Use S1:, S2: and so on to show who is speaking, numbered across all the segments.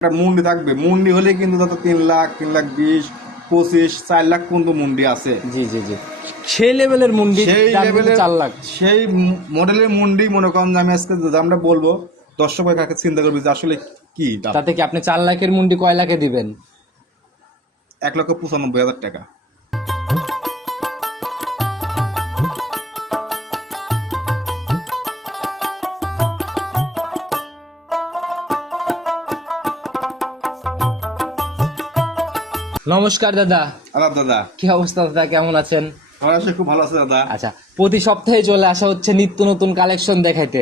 S1: একটা মুন্ডি থাকবে। মুন্ডি হলে কিন্তু দাদা তিন লাখ তিন লাখ বিশ পঁচিশ চার লাখ পর্যন্ত মুন্ডি আছে।
S2: জি জি জি। সেই লেভেলের মুন্ডি
S1: সেই লেভেলের
S2: চার লাখ।
S1: সেই মডেলের মুন্ডি মনে করেন যে আমি আজকে আমরা বলব দর্শক কাকে চিন্তা করবে যে আসলে কি
S2: তাতে কি আপনি চার লাখের মুন্ডি কয় লাখে দিবেন?
S1: এক লক্ষ পঁচানব্বই হাজার টাকা।
S2: নমস্কার দাদা।
S1: আলাদা দাদা।
S2: কি অবস্থা দাদা? কেমন আছেন?
S1: আমার আসলে খুব ভালো আছে দাদা।
S2: আচ্ছা প্রতি সপ্তাহে চলে আসা হচ্ছে নিত্য নতুন কালেকশন দেখাইতে।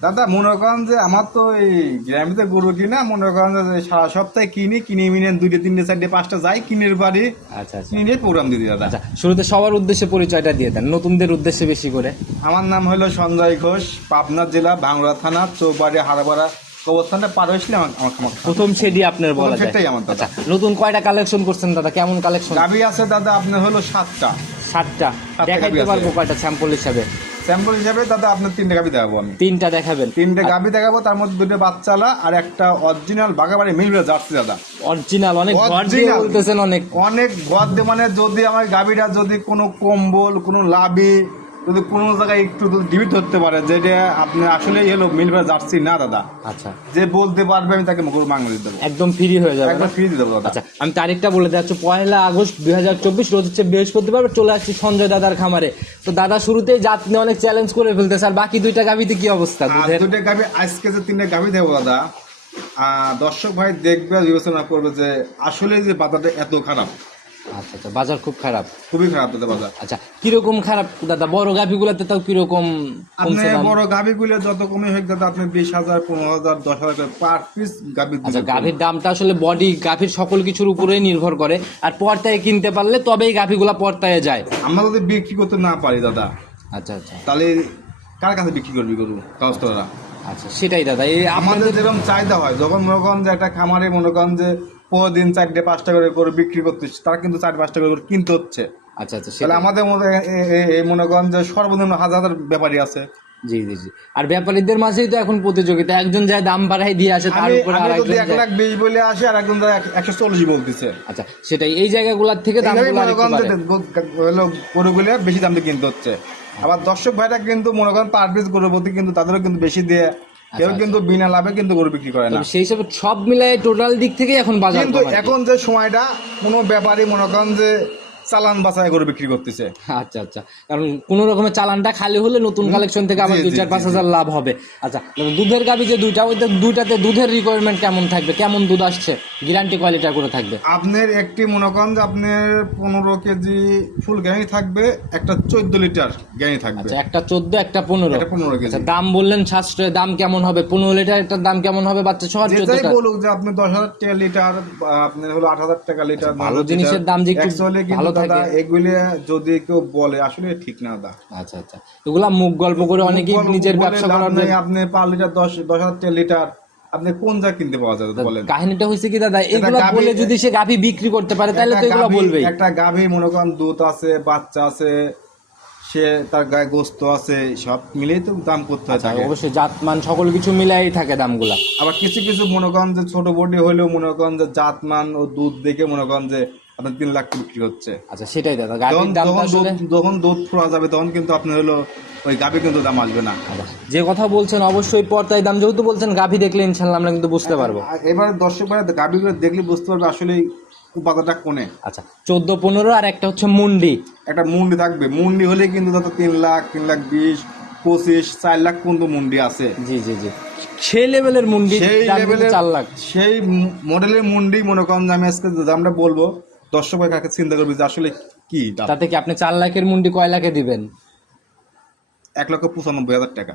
S1: দাদা মনে করেন যে আমার তো এই গ্রামে গরু কিনা মনে করেন যে সারা সপ্তাহে কিনি কিনে মিনে দুইটা তিনটে চারটে পাঁচটা যাই কিনের বাড়ি
S2: আচ্ছা আচ্ছা।
S1: কিনে প্রোগ্রাম দিদি দাদা।
S2: আচ্ছা শুরুতে সবার উদ্দেশ্যে পরিচয়টা দিয়ে দেন নতুনদের উদ্দেশ্যে বেশি করে।
S1: আমার নাম হলো সঞ্জয় ঘোষ পাবনা জেলা ভাঙড়া থানা চৌবাড়ি হারাবাড়া কবরস্থানটা পার হয়েছিল আমার
S2: প্রথম সেডি আপনার বলা যায়।
S1: সেটাই আমার দাদা।
S2: আচ্ছা নতুন কয়টা কালেকশন করছেন দাদা? কেমন কালেকশন
S1: গাভি আছে দাদা আপনার হলো সাতটা।
S2: সাতটা। দেখাইতে পারব কয়টা স্যাম্পল হিসাবে?
S1: স্যাম্পল হিসাবে দাদা আপনার তিনটে গাভি দেখাবো আমি।
S2: তিনটা দেখাবেন।
S1: তিনটে গাভি দেখাবো তার মধ্যে দুটো বাচ্চালা আর একটা অরিজিনাল বাগাবাড়ি মিলবে জার্সি দাদা।
S2: অরিজিনাল অনেক
S1: Original।
S2: বলতেছেন অনেক।
S1: অনেক ঘর মানে যদি আমার গাভিটা যদি কোনো কম্বল কোনো লাভি যদি কোনো জায়গায় একটু ডিবিট ধরতে পারে যেটা আপনি আসলে এলো মিলবে জার্সি না দাদা?
S2: আচ্ছা।
S1: যে বলতে পারবে আমি তাকে গরু মাংস দিয়ে দেবো।
S2: একদম ফ্রি হয়ে যাবে?
S1: একবার ফ্রি দিয়ে দেবো দাদা।
S2: আচ্ছা আমি তারিখটা বলে দিচ্ছি পয়লা আগস্ট দুই হাজার চব্বিশ রোজ হচ্ছে বৃহস্পতিবার চলে আসছি সঞ্জয় দাদার খামারে। তো দাদা শুরুতেই জাত নিয়ে অনেক চ্যালেঞ্জ করে ফেলতেছে আর বাকি দুইটা গাভিতে কি অবস্থা?
S1: দুটো গাভি আজকে যে তিনটে গাভি দেবো দাদা আহ, দর্শক ভাই দেখবে বিবেচনা করবে যে আসলে যে বাজারটা এত খারাপ।
S2: আচ্ছা আচ্ছা বাজার খুব খারাপ।
S1: খুবই খারাপ দাদা বাজার।
S2: আচ্ছা কীরকম খারাপ? দাদা বড় গাভিগুলাতে তাও কীরকম
S1: আপনি বড় যত কমে হোক দাদা আপনি বিশ হাজার পনেরো হাজার দশ হাজার পার পিস গাভি
S2: আচ্ছা গাভীর দামটা আসলে বডি গাভীর সকল কিছুর উপরেই নির্ভর করে। আর পর্তায় কিনতে পারলে তবেই গাভীগুলা পর্তায় যায়।
S1: আমরা যদি বিক্রি করতে না পারি দাদা
S2: আচ্ছা আচ্ছা।
S1: তাহলে কার কাছে বিক্রি করবি গরু
S2: আচ্ছা সেটাই দাদা এই
S1: আমাদের
S2: আমাদের
S1: যেরকম চাহিদা হয় যখন মনে করেন যে একটা খামারে মনে করেন যে প্রতিদিন চারটে পাঁচটা করে করে বিক্রি করতেছে তারা কিন্তু চার পাঁচটা করে করে কিনতে হচ্ছে।
S2: আচ্ছা আচ্ছা
S1: তাহলে আমাদের মধ্যে এই মনে করেন যে সর্বনিম্ন হাজার হাজার ব্যাপারী আছে।
S2: জি জি জি। আর ব্যাপারীদের মাঝেই তো এখন প্রতিযোগিতা একজন যায় দাম বাড়াই দিয়ে আসে তার উপরে আর
S1: যদি এক লাখ বিশ বলে আসি আর একজন যায় একশো চল্লিশ বলতেছে।
S2: আচ্ছা সেটাই এই জায়গাগুলোর থেকে।
S1: হলো গরুগুলো বেশি দাম দিয়ে কিনতে হচ্ছে। আবার দর্শক ভাইরা কিন্তু মনে করেন পার পিস গরুর প্রতি কিন্তু তাদেরও কিন্তু বেশি দিয়ে কেউ
S2: আচ্ছা,
S1: কিন্তু বিনা লাভে কিন্তু গরু বিক্রি করে না
S2: সেই হিসাবে সব মিলাই টোটাল দিক থেকে এখন বাজার
S1: কিন্তু। এখন যে সময়টা কোনো ব্যাপারে মনে করেন যে চালান বাসায় গরু বিক্রি করতেছে।
S2: আচ্ছা আচ্ছা। কারণ কোন রকমের চালানটা খালি হলে নতুন কালেকশন থেকে আবার
S1: জি,
S2: দুই চার পাঁচ হাজার লাভ হবে। আচ্ছা দুধের গাবি যে দুইটা ওই দুইটাতে দুধের রিকোয়ারমেন্ট কেমন থাকবে? কেমন দুধ আসছে? গ্যারান্টি কোয়ালিটির করে থাকবে?
S1: আপনার একটি মনে করেন যে আপনার পনেরো কেজি ফুল গ্যানি থাকবে একটা চোদ্দ লিটার গ্যানি থাকবে।
S2: আচ্ছা একটা চোদ্দ একটা পনেরো।
S1: পনেরো কেজি।
S2: আচ্ছা দাম বললেন সাশ্রয় দাম কেমন হবে? পনেরো লিটার একটা দাম কেমন হবে? বাচ্চা সহ
S1: যেটাই বলুক যে আপনি দশ হাজার টাকা লিটার আপনার হলো আট হাজার টাকা লিটার
S2: আচ্ছা, ভালো জিনিসের দাম যে ভালো
S1: দাদা। এগুলি যদি কেউ বলে আসলে ঠিক না দাদা।
S2: আচ্ছা আচ্ছা। এগুলা মুখ গল্প করে অনেকেই নিজের ব্যবসা করার
S1: আপনি পার লিটার দশ দশ হাজার লিটার আপনি কোন যা কিনতে পাওয়া দাদা বলেন।
S2: কাহিনীটা কি দাদা এগুলা বলে যদি সে গাভী বিক্রি করতে পারে তাহলে তো এগুলো বলবেই।
S1: একটা গাভী মনে করেন দুধ আছে বাচ্চা আছে সে তার গায়ে গোস্ত আছে সব মিলেই তো দাম করতে হয়
S2: আচ্ছা,
S1: থাকে
S2: অবশ্যই জাতমান সকল কিছু মিলাই থাকে দামগুলা।
S1: আবার কিছু কিছু মনে করেন যে ছোট বডি হলেও মনে করেন যে জাতমান ও দুধ দেখে মনে করেন যে আপনার তিন লাখ বিক্রি হচ্ছে।
S2: আচ্ছা সেটাই দাদা গাভীর
S1: যখন
S2: আসলে
S1: দুধ যখন দুধ ফোড়া যাবে তখন কিন্তু আপনার হলো ওই গাভী কিন্তু দাম আসবে না।
S2: আচ্ছা, যে কথা বলছেন অবশ্যই পর্তায় দাম যেহেতু বলছেন গাভী দেখলে ইনশাল্লাহ আমরা কিন্তু বুঝতে পারব।
S1: আর এবার দর্শক ভাই গাভীগুলো দেখলে বুঝতে পারবে আসলে উপাদানটা কোনে।
S2: আচ্ছা চোদ্দ পনেরো আর একটা হচ্ছে মুন্ডি।
S1: একটা মুন্ডি থাকবে। মুন্ডি হলে কিন্তু দাদা তিন লাখ তিন লাখ বিশ পঁচিশ চার লাখ পর্যন্ত মুন্ডি আছে।
S2: জি জি জি। সেই লেভেলের মুন্ডি
S1: সেই
S2: দাম
S1: লেভেলের
S2: চার লাখ।
S1: সেই মডেলের মুন্ডি মনে করেন যে আমি আজকে দামটা বলব দর্শক ভাই কাকে চিন্তা করবে যে আসলে কি
S2: তাতে কি আপনি চার লাখের মুন্ডি কয় লাখে দিবেন?
S1: এক লক্ষ পঁচানব্বই হাজার টাকা।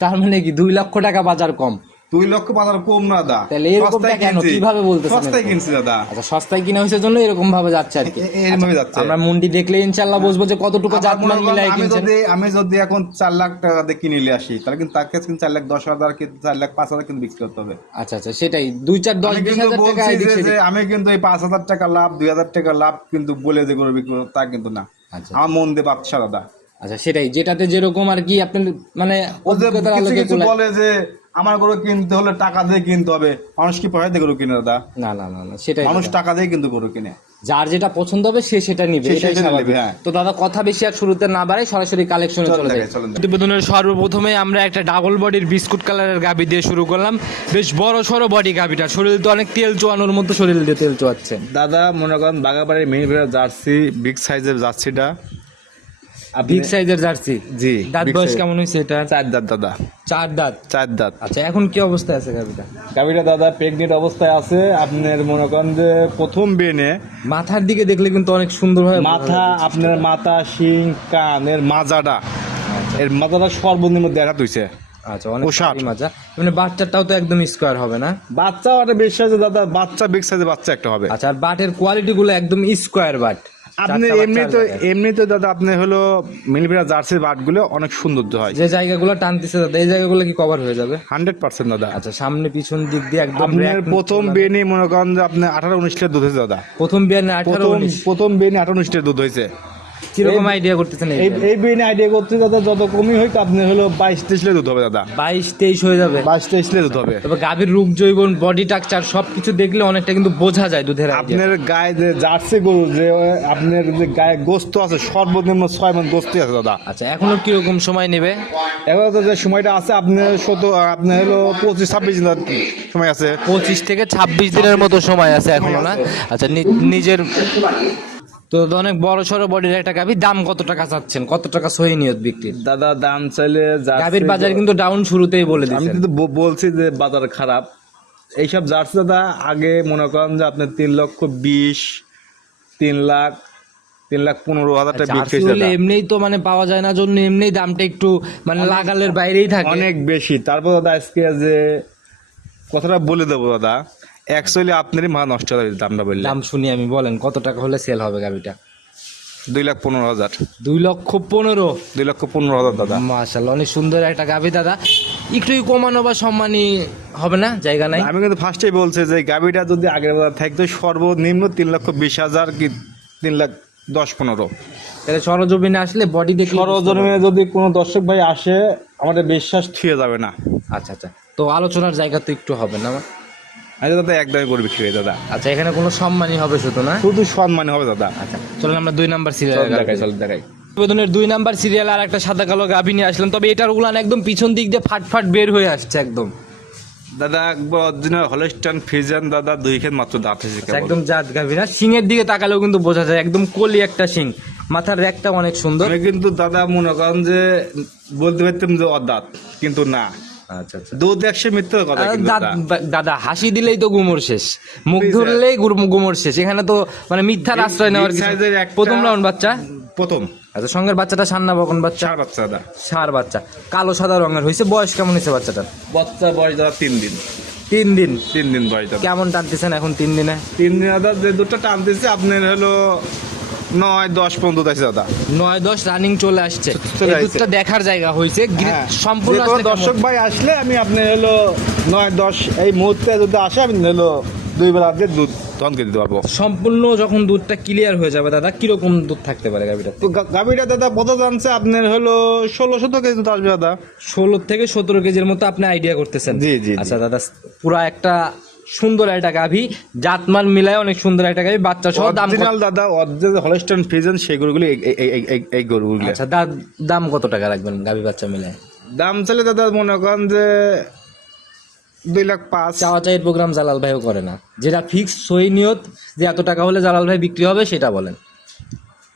S2: তার মানে কি দুই লক্ষ টাকা বাজার কম?
S1: দুই লক্ষ বাজার কম না দা
S2: তাহলে এরকমটা কেন?
S1: কিনছি।
S2: কীভাবে বলতেছেন
S1: সস্তায়? কিনছি দাদা।
S2: আচ্ছা সস্তায় কিনা হয়েছে জন্য এরকম ভাবে যাচ্ছে আর কি।
S1: এ- এ- যাচ্ছে।
S2: আমরা মুন্ডি দেখলে ইনশাল্লাহ বুঝব যে কতটুকু জাতমান
S1: মনে
S2: মিলাই
S1: আমি যদি আমি যদি এখন চার লাখ টাকা দিয়ে কিনে নিয়ে আসি তাহলে কিন্তু তার কাছে কিন্তু চার লাখ দশ হাজার কি চার লাখ পাঁচ হাজার কিন্তু বিক্রি করতে হবে।
S2: আচ্ছা আচ্ছা সেটাই। দুই চার দশ
S1: আমি
S2: বিশ
S1: কিন্তু
S2: হাজার টাকা
S1: বলছি
S2: এদিক
S1: যে- আমি কিন্তু এই পাঁচ হাজার টাকা লাভ দুই হাজার টাকা লাভ কিন্তু বলে যে করে বিক্রি করব, তা কিন্তু না।
S2: আচ্ছা।
S1: আমার মন দিয়ে ব্যবসা দাদা।
S2: আচ্ছা সেটাই। যেটাতে যেরকম আর কি আপনি মানে
S1: বলে যে আমার গরু কিনতে হলে টাকা দিয়ে কিনতে হবে। মানুষ কি পয়সা দিয়ে গরু কিনে দাদা?
S2: না না না না সেটাই
S1: মানুষ টাকা দিয়ে কিন্তু গরু কিনে।
S2: যার যেটা পছন্দ হবে সে সেটা নিবে।
S1: সেটা
S2: স্বাভাবিক।
S1: নেবে, হ্যাঁ।
S2: তো দাদা কথা বেশি আর শুরুতে না বাড়াই সরাসরি কালেকশনে চলে যাই। প্রতিবেদনের সর্বপ্রথমে আমরা একটা ডাবল বডির বিস্কুট কালারের গাবি দিয়ে শুরু করলাম। বেশ বড় সড়ো বডি গাবিটা শরীর তো অনেক তেল চোয়ানোর মতো শরীর দিয়ে তেল চোয়াচ্ছে
S1: দাদা মনে করেন বাগাবাড়ির মেইন জার্সি বিগ সাইজের জার্সিটা
S2: বিগ সাইজের জার্সি
S1: জি
S2: দাঁত বয়স কেমন হয়েছে এটা
S1: চার দাঁত দাদা।
S2: চার দাঁত?
S1: চার দাঁত।
S2: আচ্ছা এখন কি অবস্থায় আছে গাবিটা
S1: গাভিটা দাদা প্রেগনেন্ট অবস্থায় আছে। আপনার মনে করেন যে প্রথম বেনে।
S2: মাথার দিকে দেখলে কিন্তু অনেক সুন্দর হয়
S1: মাথা আপনার মাথা শিং কান এর মাজাটা। এর মাজাটা সর্বনিম্ন দেখা তুইছে
S2: আচ্ছা অনেক মাজা। মানে বাচ্চাটাও তো একদম স্কোয়ার হবে না?
S1: বাচ্চা একটা বেশ সাইজে দাদা। বাচ্চা বিগ সাইজের বাচ্চা একটা হবে।
S2: আচ্ছা আর বাটের কোয়ালিটি গুলো একদম স্কোয়ার বাট।
S1: আপনি এমনি তো এমনি তো দাদা আপনি হলো মিলবিরা জার্সি বাটগুলো অনেক সুন্দর হয়।
S2: যে জায়গাগুলো টানতেছে দাদা এই জায়গাগুলো কি কভার হয়ে যাবে?
S1: হান্ড্রেড পার্সেন্ট দাদা।
S2: আচ্ছা সামনে পিছন দিক দিয়ে একদম
S1: আপনার প্রথম বেনি মনে করেন যে আপনি আঠারো উনিশ লিটার দুধ হয়েছে দাদা।
S2: প্রথম বিয়ার না আঠারো
S1: প্রথম বেনি আঠারো উনিশ লিটার দুধ হয়েছে।
S2: কীরকম আইডিয়া করতেছেন
S1: এই এই বেনি আইডিয়া করতে দাদা যত কমই হইতো আপনি হলো বাইশ তেইশ লিটার দুধ হবে দাদা।
S2: বাইশ তেইশ হয়ে যাবে।
S1: বাইশ তেইশ লিটার দুধ হবে।
S2: তবে গাভীর রূপ জৈবন বডি টাকচার সবকিছু দেখলে অনেকটা কিন্তু বোঝা যায় দুধের
S1: আপনার গায়ে যে জার্সি গরু যে আপনার যে গায়ে গোস্ত আছে সর্বনিম্ন ছয় মন গোস্তি আছে দাদা।
S2: আচ্ছা এখনও কীরকম সময় নেবে?
S1: এবার তো যে সময়টা আছে আপনার শত আপনার হলো পঁচিশ ছাব্বিশ দিন সময় আছে।
S2: পঁচিশ থেকে ছাব্বিশ দিনের মতো সময় আছে এখনও না? আচ্ছা নিজের তো অনেক বড় সড়ো বডির একটা গাভী দাম কত টাকা চাচ্ছেন? কত টাকা সহি নিয়ত বিক্রির?
S1: দাদা দাম চাইলে
S2: গাভীর বাজার কিন্তু ডাউন শুরুতেই বলে
S1: আমি কিন্তু বলছি যে বাজার খারাপ। এইসব জার্সি দাদা আগে মনে করেন যে আপনার তিন লক্ষ বিশ তিন লাখ তিন লাখ পনেরো হাজার টাকা বিক্রি
S2: জার্সি
S1: দাদা।
S2: এমনিই তো মানে পাওয়া যায় না জন্য এমনিই দামটা একটু মানে লাগালের বাইরেই থাকে।
S1: অনেক বেশি। তারপর দাদা আজকে যে কথাটা বলে দেবো দাদা অ্যাকচুয়ালি আপনারই মা নষ্ট হয়ে যাবে দামটা বললে।
S2: দাম শুনি আমি বলেন কত টাকা হলে সেল হবে গাভীটা
S1: দুই লাখ পনেরো হাজার।
S2: দুই লক্ষ পনেরো?
S1: দুই লক্ষ পনেরো হাজার দাদা।
S2: মাশাল্লাহ অনেক সুন্দর একটা গাভী দাদা। একটু কমানো বা সম্মানী হবে না? জায়গা নাই?
S1: আমি কিন্তু ফার্স্টেই বলছি যে গাভিটা যদি আগের বাজার থাকতো সর্বনিম্ন তিন লক্ষ বিশ হাজার কি তিন লাখ দশ পনেরো।
S2: তাহলে সরজমিনে আসলে বডি দেখে
S1: সরজমিনে যদি কোনো দর্শক ভাই আসে আমাদের বিশ্বাস থুয়ে যাবে না।
S2: আচ্ছা আচ্ছা। তো আলোচনার জায়গা তো একটু হবে না
S1: আচ্ছা দাদা বিক্রি হয় দাদা।
S2: আচ্ছা এখানে কোনো সম্মানই হবে শুধু না?
S1: শুধু সম্মানী হবে দাদা।
S2: আচ্ছা চলুন আমরা দুই নাম্বার সিরিয়াল
S1: দেখাই চল দেখাই।
S2: প্রতিবেদনের দুই নাম্বার সিরিয়াল আর একটা সাদা কালো গাভী নিয়ে আসলাম তবে এটার উলান একদম পিছন দিক দিয়ে বের হয়ে আসছে একদম।
S1: দাদা একবার অরিজিনাল হলস্টান ফিজান দাদা দুই খেত মাত্র দাঁত হয়েছে
S2: আচ্ছা। একদম জাত গাভী না? সিংয়ের দিকে তাকালেও কিন্তু বোঝা যায় একদম কলি একটা সিং। মাথার র্যাকটা অনেক সুন্দর।
S1: কিন্তু দাদা মনে করেন যে বলতে পারতাম যে অদাঁত কিন্তু না। দুধ একশো মিথ্যে কথা দাদা।
S2: হাসি দিলেই তো গুমর শেষ। মুখ ধরলেই গুমর শেষ। এখানে তো মানে মিথ্যার আশ্রয় নেওয়ার প্রথম রাউন্ড বাচ্চা?
S1: প্রথম।
S2: আচ্ছা সঙ্গের বাচ্চাটা সান্না বকন বাচ্চা?
S1: চার বাচ্চা দাদা।
S2: সার বাচ্চা। কালো সাদা রঙের হয়েছে। বয়স কেমন হয়েছে বাচ্চাটার?
S1: বাচ্চা বয়স দাদা তিন দিন।
S2: তিন দিন?
S1: তিন দিন বয়স
S2: কেমন টানতেছেন এখন তিন দিনে?
S1: তিন দিন দাদা যে দুটো টানতেছে আপনার হলো নয় দশ পর্যন্ত আছে দাদা।
S2: নয় দশ রানিং চলে আসছে। দুধটা দেখার জায়গা হয়েছে।
S1: হ্যাঁ,
S2: সম্পূর্ণ
S1: দর্শক ভাই আসলে আমি আপনার হলো নয় দশ এই মুহূর্তে যদি আসে আমি হলো দুই বেলা দিয়ে দুধ তখনকে দিতে পারব।
S2: সম্পূর্ণ যখন দুধটা ক্লিয়ার হয়ে যাবে দাদা কীরকম দুধ থাকতে পারে গাভীটা
S1: তো গাভীটা দাদা কত জানছে? আপনার হলো ষোলো শত কেজি দুধ আসবে দাদা।
S2: ষোলো থেকে সতেরো কেজির মতো আপনি আইডিয়া করতেছেন।
S1: জি, জি।
S2: আচ্ছা দাদা পুরা একটা সুন্দর একটা গাভী। জাতমান মিলায় অনেক সুন্দর একটা গাভী বাচ্চা সহ দাম?
S1: অরিজিনাল দাদা অরিজিনাল হলস্টাইন ফ্রিজেন সেই গরুগুলি এই- গরুগুলি।
S2: আচ্ছা দাম কত টাকা রাখবেন গাভী বাচ্চা মিলায়?
S1: দাম চলে দাদা মনে করেন যে দুই লাখ পাঁচ।
S2: চাওয়া চাইয়ের প্রোগ্রাম জালাল ভাইও করে না। যেটা ফিক্স সই নিয়ত যে এত টাকা হলে জালাল ভাই বিক্রি হবে সেটা বলেন।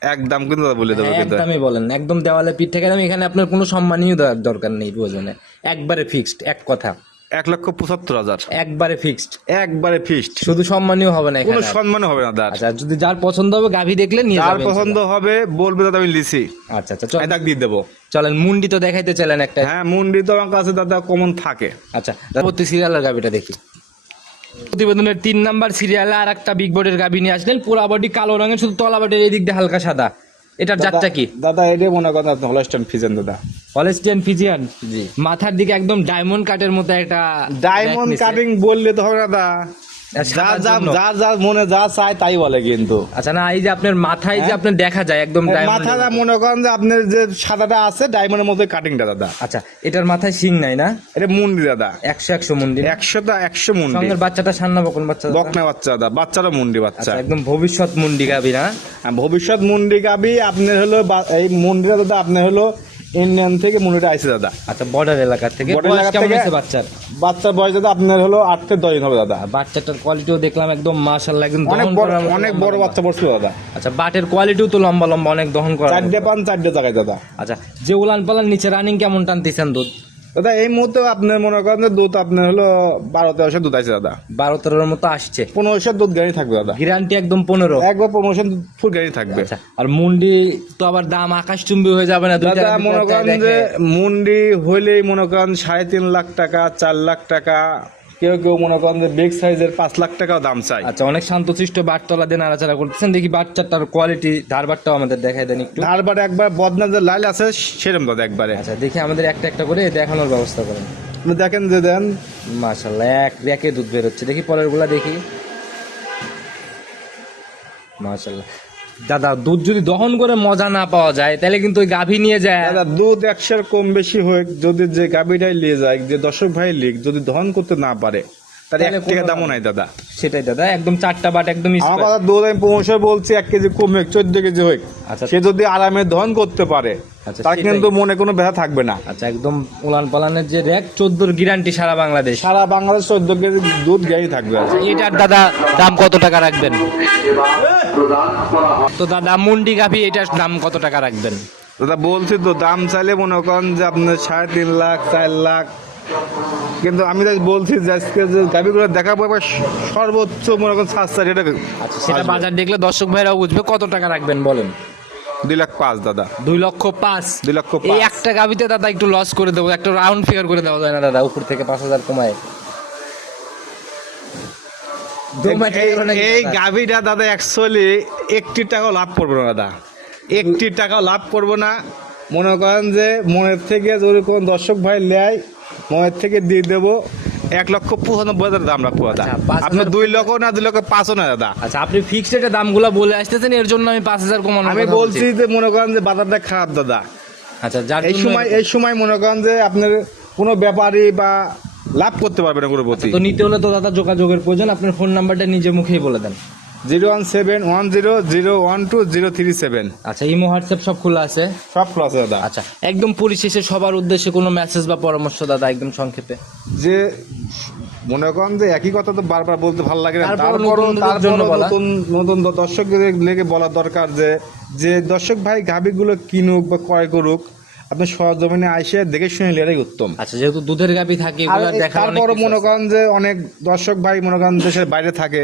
S1: এক দাম কিন্তু দাদা বলে দেবো
S2: একদমই বলেন একদম দেওয়ালে পিঠ থেকে দাম এখানে আপনার কোনো সম্মানীয় দরকার নেই প্রয়োজনে। একবারে ফিক্সড এক কথা।
S1: এক লক্ষ পঁচাত্তর হাজার।
S2: একবারে ফিক্সড
S1: একবারে ফিক্সড
S2: শুধু সম্মানীয় হবে না
S1: কোনো
S2: এখানে। আর।
S1: সম্মান হবে না দাদা।
S2: আচ্ছা যদি যার পছন্দ হবে গাভী দেখলে নিয়ে
S1: যার পছন্দ হবে বলবে দাদা আমি লিসি
S2: আচ্ছা আচ্ছা
S1: দাগ দিয়ে দেবো।
S2: চলেন মুন্ডি তো দেখাইতে চলেন একটা।
S1: হ্যাঁ মুন্ডি তো আমার কাছে দাদা কমন থাকে।
S2: আচ্ছা পরবর্তী সিরিয়ালের গাবিটা দেখি। প্রতিবেদনের তিন নাম্বার সিরিয়ালে আর একটা বিগ বোর্ডের গাভী নিয়ে আসলেন। পুরা বডি কালো রঙের শুধু তলা বডির এই দিক দিয়ে হালকা সাদা। এটার জাতটা কি?
S1: দাদা এটা মনে করেন আপনি হলস্টাইন ফ্রিজেন দাদা।
S2: হলস্টেন ফিজিয়ান
S1: জি।
S2: মাথার দিকে একদম ডায়মন্ড কাটের মতো একটা
S1: ডায়মন্ড কাটিং বললে তো হবে দাদা। মনে যা চায় তাই বলে কিন্তু।
S2: আচ্ছা না এই যে আপনার মাথায় যে
S1: হ্যাঁ?
S2: আপনার দেখা যায় একদম
S1: মাথাটা মনে করেন যে আপনার যে সাদাটা আছে ডায়মন্ডের মধ্যে কাটিংটা দাদা।
S2: আচ্ছা এটার মাথায় শিং নাই না?
S1: এটা মুন্ডি দাদা।
S2: একশো একশো মন্দির
S1: একশোটা একশো মুন্ডি।
S2: সঙ্গের বাচ্চাটা সান্না বকন বাচ্চা?
S1: বকনা বাচ্চা দাদা। মুন্ডি বাচ্চা।
S2: আচ্ছা একদম ভবিষ্যৎ মুন্ডি গাবি না?
S1: ভবিষ্যৎ মুন্ডি গাবি আপনার হলো এই মুন্ডিটা দাদা আপনার হলো ইন্ডিয়ান থেকে মুনিটা আইছে দাদা।
S2: আচ্ছা বর্ডার এলাকা থেকে।
S1: Border এলাকা থেকে-
S2: বাচ্চার?
S1: বাচ্চার বয়স দাদা আপনার হলো আট থেকে দশ দিন হবে দাদা।
S2: বাচ্চাটার কোয়ালিটিও দেখলাম একদম মাশাআল্লাহ একদম
S1: অনেক বড় অনেক বড় বাচ্চা পড়ছিল দাদা।
S2: আচ্ছা বাটের কোয়ালিটিও তো লম্বা লম্বা অনেক দহন করা
S1: চারটে পান চারটে জায়গায় দাদা।
S2: আচ্ছা যে উলান পালান নিচে রানিং কেমন টানতেছেন দুধ?
S1: দাদা এই মুহূর্তে আপনার মনে করেন যে দুধ আপনার হলো বারো তেরোশো দুধ আছে দাদা।
S2: বারো তেরোর মতো আসছে।
S1: পনেরোশো দুধ গাড়ি থাকবে দাদা।
S2: গ্যারান্টি একদম পনেরো।
S1: একবার পনেরোশো ফুল গাড়ি থাকবে।
S2: আচ্ছা আর মুন্ডি তো আবার দাম আকাশ চুম্বি হয়ে যাবে না দুইটা
S1: দাদা মনে করেন যে মুন্ডি হইলেই মনে করেন সাড়ে তিন লাখ টাকা চার লাখ টাকা কেউ কেউ মনে করেন যে বিগ সাইজের পাঁচ লাখ টাকাও দাম চাই
S2: আচ্ছা অনেক শান্তশিষ্ট বাটতলা দিয়ে নাড়াচাড়া করতেছেন। দেখি বাচ্চাটার কোয়ালিটি ধারবারটাও আমাদের দেখাই দেন একটু।
S1: ধারবার একবার বদনা যে লাইল আছে সেরম দাদা একবারে।
S2: আচ্ছা দেখি আমাদের একটা একটা করে দেখানোর ব্যবস্থা করেন।
S1: দেখেন যে দেন।
S2: মাশাল্লাহ এক র্যাকে দুধ বেরোচ্ছে দেখি পরেরগুলা দেখি। মাশাল্লাহ দাদা, দুধ যদি দহন করে মজা না পাওয়া যায়, তাহলে কিন্তু ওই গাভী নিয়ে যায়।
S1: দাদা, দুধ একশোর কম বেশি হোক, যদি যে গাভীটাই নিয়ে যায়, যে দর্শক ভাই লিখ, যদি দহন করতে না পারে তাহলে এক টাকা দামও নাই দাদা।
S2: সেটাই দাদা একদম চারটা বাট একদম
S1: আমার কথা দুধ আমি পৌঁছে বলছি এক কেজি কমে চোদ্দ কেজি হোক।
S2: আচ্ছা।
S1: সে যদি আরামে দহন করতে পারে
S2: আচ্ছা,
S1: তার কিন্তু মনে কোনো ব্যথা থাকবে না।
S2: আচ্ছা একদম উলান পালানের যে র্যাক চোদ্দোর গ্যারান্টি সারা বাংলাদেশ।
S1: সারা বাংলাদেশ চোদ্দ কেজি দুধ থাকবে।
S2: আচ্ছা, এটার দাদা দাম কত টাকা রাখবেন? তো দাদা মুন্ডি গাভী এটার দাম কত টাকা রাখবেন?
S1: দাদা বলছি তো দাম চাইলে মনে করেন যে আপনার সাড়ে তিন লাখ চার লাখ কিন্তু আমি তাই বলছি যে আজকে যে গাভিগুলো দেখাবো এবার সর্বোচ্চ মনে করেন সাত চার এটা
S2: আচ্ছা সেটা বাজার দেখলে দর্শক ভাইরাও বুঝবে কত টাকা রাখবেন বলেন।
S1: দুই লাখ পাঁচ দাদা।
S2: দুই লক্ষ পাঁচ?
S1: দুই লক্ষ
S2: এই একটা গাভিতে দাদা একটু লস করে দেবো একটা রাউন্ড ফিগার করে দেওয়া যায় না দাদা উপর থেকে পাঁচ হাজার কমায়।
S1: এই-? গাভিটা দাদা অ্যাকচুয়ালি একটি টাকাও লাভ করব না দাদা। একটি টাকাও লাভ করব না। মনে করেন যে মনের থেকে যদি কোন দর্শক ভাই নেয় মনের থেকে দিয়ে দেবো এক লক্ষ পঁচানব্বই হাজার দাম রাখব দাদা।
S2: আচ্ছা, পাঁচ
S1: আপনার দুই লক্ষ না দুই লক্ষ পাঁচও না দাদা।
S2: আচ্ছা আপনি ফিক্সড রেটে দামগুলো বলে আসতেছেন এর জন্য আমি পাঁচ হাজার কমানো
S1: আমি বলছি। যে মনে করেন যে বাজারটা খারাপ দাদা।
S2: আচ্ছা
S1: এই সময় এই সময় মনে করেন যে আপনার কোনো ব্যাপারী বা লাভ করতে পারবে না কোনো প্রতি।
S2: তো নিতে হলে তো দাদা যোগাযোগের প্রয়োজন আপনার ফোন নাম্বারটা নিজে মুখেই বলে দেন।
S1: Zero one seven one zero zero one two zero three seven.
S2: আচ্ছা ইমো হোয়াটসঅ্যাপ সব খোলা আছে?
S1: সব খোলা আছে দাদা।
S2: আচ্ছা একদম পরিশেষে সবার উদ্দেশ্যে কোনো মেসেজ বা পরামর্শ দাদা একদম সংক্ষেপে?
S1: যে মনে করেন যে একই কথা তো বারবার বলতে ভালো লাগে না।
S2: তারপরও
S1: তারপরও
S2: জন্য
S1: নতুন নতুন দর্শকদের লেগে বলা দরকার যে যে দর্শক ভাই গাভিগুলো কিনুক বা ক্রয় করুক আপনি সরজমিনে আইসে দেখে শুনে নেওয়াই উত্তম।
S2: আচ্ছা যেহেতু দুধের গাবি থাকে
S1: তারপরও মনে করেন যে অনেক দর্শক ভাই মনে করেন দেশের বাইরে থাকে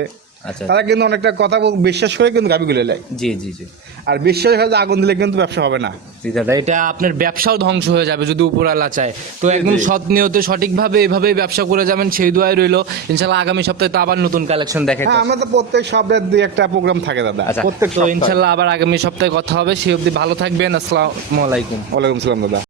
S1: তারা কিন্তু অনেকটা কথা বিশ্বাস করে কিন্তু গাভিগুলো নেয়
S2: জি জি জি।
S1: আর বিশ্বাস করে যে আগুন দিলে কিন্তু ব্যবসা হবে না।
S2: জি দাদা এটা আপনার ব্যবসাও ধ্বংস হয়ে যাবে যদি উপরালা চায়। তো একদম। সৎ নিয়তে সঠিকভাবে এভাবেই ব্যবসা করে যাবেন সেই দোয়াই রইল। ইনশাল্লাহ আগামী সপ্তাহে তো আবার নতুন কালেকশন দেখাই
S1: হ্যাঁ আমরা তো প্রত্যেক সপ্তাহে দুই একটা প্রোগ্রাম থাকে দাদা।
S2: আচ্ছা
S1: প্রত্যেক
S2: তো ইনশাল্লাহ আবার আগামী সপ্তাহে কথা হবে। সেই অবধি ভালো থাকবেন। আসসালামু আলাইকুম।
S1: ওয়ালাইকুম সালাম দাদা।